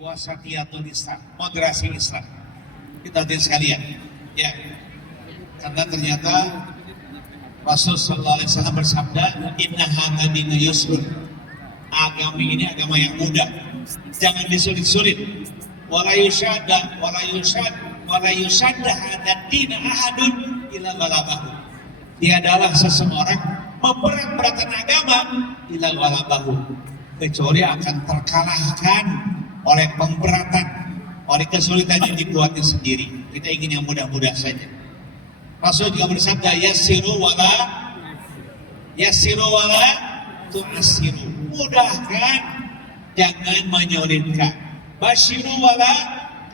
wasatiyatul Islam, moderasi Islam. Kita hadirin sekalian, ya, karena ternyata Rasul Sallallahu Alaihi Wasallam bersabda, Inna hadza dinu yusrun. Agama ini agama yang mudah, jangan disulit-sulit. Wala yushadda hadza din ahadun illa ghalabahu. Dia adalah seseorang memberat-beratkan agama illa ghalabahu, kecuali akan terkalahkan oleh pemberatan, oleh kesulitan yang dibuatnya sendiri. Kita ingin yang mudah-mudah saja. Rasul juga bersabda, yassiru wala tu'assiru. Mudahkan, jangan menyulitkan. Basyiru wala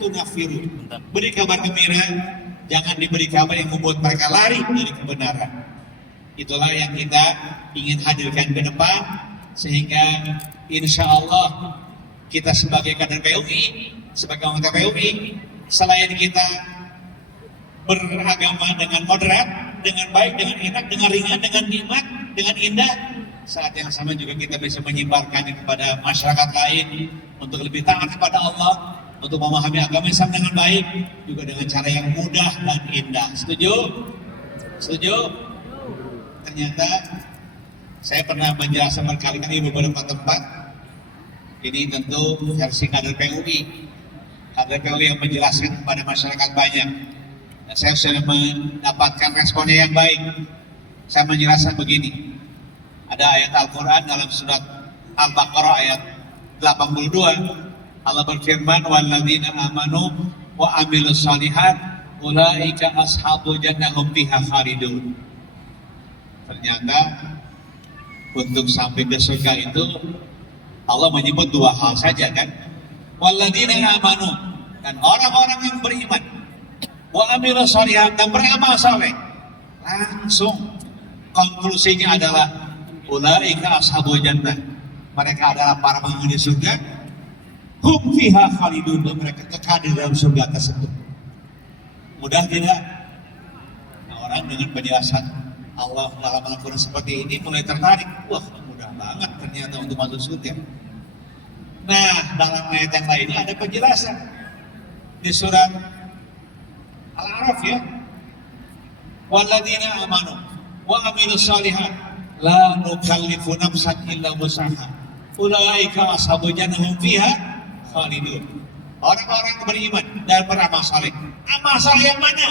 tunafiru. Beri kabar gembira, jangan diberi kabar yang membuat mereka lari dari kebenaran. Itulah yang kita ingin hadirkan ke depan, sehingga insya Allah kita sebagai kader PUI, sebagai anggota PUI, selain kita beragama dengan moderat, dengan baik, dengan enak, dengan ringan, dengan nikmat, dengan indah, saat yang sama juga kita bisa menyebarkannya kepada masyarakat lain untuk lebih taat kepada Allah, untuk memahami agama Islam dengan baik, juga dengan cara yang mudah dan indah. Setuju? Setuju? Ternyata saya pernah menjelaskan berkali-kali di beberapa tempat. Ini tentu versi kader PUI. Kader PUI yang menjelaskan kepada masyarakat banyak. Dan saya sudah mendapatkan responnya yang baik. Saya menjelaskan begini. Ada ayat Al-Quran dalam surat Al-Baqarah ayat 82. Allah berfirman, walladzina amanu wa amilus shalihat ulaika ashabul jannah hum fiha khalidun. Ternyata untuk sampai ke surga itu Allah menyebut dua hal saja kan. Walladzina amanu, dan orang-orang yang beriman, wa amilus shalihat, dan beramal saleh. Langsung konklusinya adalah ulaika ashabul jannah. Mereka adalah para penghuni surga. Hum fiha khalidun, dan mereka kekal di dalam surga tersebut. Mudah tidak? Nah, orang dengan penjelasan Allah dalam Al-Quran seperti ini mulai tertarik. Wah, mudah banget ternyata untuk masuk surga. Nah, dalam ayat yang lainnya ada penjelasan di surat Al-A'raf ya. Walladzina amanu wa amilus shalihat la nukallifu nafsan illa wus'aha ulaika ashabul jannah hum fiha khalidun. Orang-orang yang beriman dan beramal saleh. Amal saleh yang mana?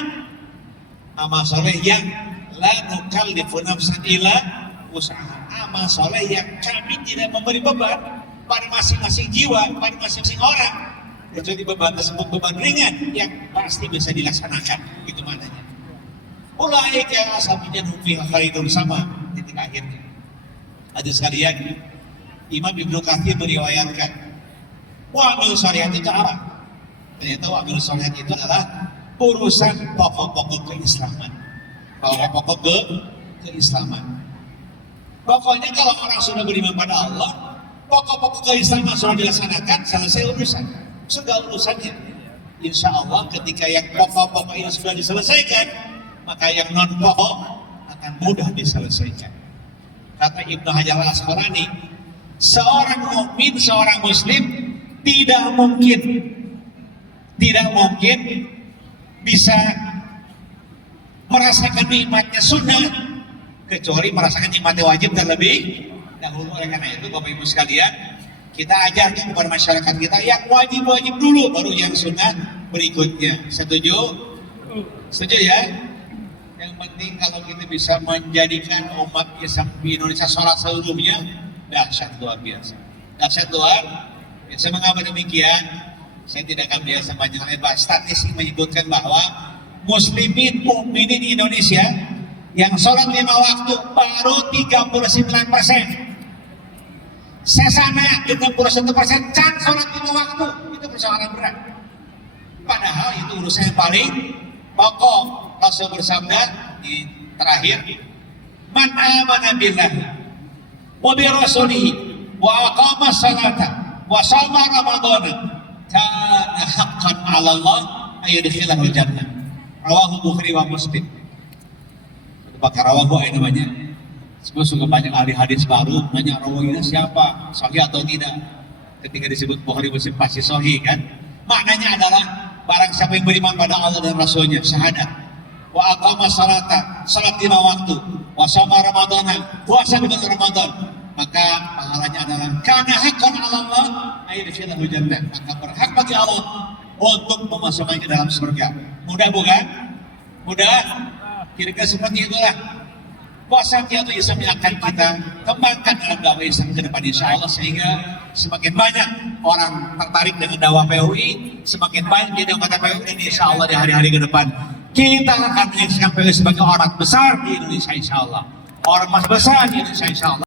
Amal saleh yang la nukallifu nafsan illa wus'aha. Amal saleh yang kami tidak memberi beban pada masing-masing jiwa, pada masing-masing orang, kecuali beban tersebut beban ringan yang pasti bisa dilaksanakan. Itu maknanya. Ulaika ashabul jannah hum fiha khalidun, sama titik akhirnya. Hadirin sekalian, Imam Ibnu Katsir meriwayatkan, wa amilus shalihat itu apa? Ternyata wa amilus shalihat itu adalah urusan pokok-pokok keislaman. Pokok-pokok keislaman. Pokoknya kalau orang sudah beriman pada Allah, pokok-pokok keislaman sudah dilaksanakan, selesai urusan. Sudah urusannya. Insya Allah ketika yang pokok-pokok ini sudah diselesaikan, maka yang non-pokok akan mudah diselesaikan. Kata Ibnu Hajar Al-Asqalani, seorang mukmin, seorang muslim tidak mungkin bisa merasakan nikmatnya sunnah kecuali merasakan nikmatnya wajib terlebih dahulu. Oleh karena itu Bapak Ibu sekalian, kita ajarkan kepada masyarakat kita yang wajib-wajib dulu, baru yang sunnah berikutnya. Setuju? Setuju ya? Yang penting kalau kita bisa menjadikan umat Islam di Indonesia sholat seluruhnya, dahsyat luar biasa. Dahsyat luar biasa. Mengapa demikian? Saya tidak akan biasa banyak lebar. Statistik menyebutkan bahwa muslimin mukminin di Indonesia yang sholat 5 waktu baru 39%. Sesana 61% can sholat 5 waktu. Itu persoalan berat. Padahal itu urusan yang paling pokok. Rasul bersabda di terakhir, man amana billahi wa bi rasulihi wa aqama salata wa shoma ramadhana kana haqqan 'ala Allah ayyudkhilahul jannah. Rawahu Bukhari wa Muslim. Pakai rawahu ini namanya. Semua suka banyak ahli hadis baru nanya rawahunya siapa, sahih atau tidak. ketika disebut Bukhari Muslim pasti sahih kan. Maknanya adalah barang siapa yang beriman pada Allah dan Rasulnya, syahadat, wa aqama salata, salat 5 waktu, wa shoma ramadhana, puasa di bulan Ramadan, maka pahalanya adalah kana haqqan 'ala Allah ay yadkhilahu jannah, maka berhak bagi Allah untuk memasukkannya ke dalam surga. Mudah bukan? Mudah? Kira-kira seperti itulah puasa Qiyadul Islam yang akan kita kembangkan dalam dakwah Islam ke depan insya Allah, sehingga semakin banyak orang tertarik dengan dakwah PUI, semakin banyak jadi anggota PUI, dan insya Allah di hari-hari ke depan kita akan menyaksikan PUI sebagai orang besar di Indonesia insya Allah, orang mas besar di Indonesia insya Allah.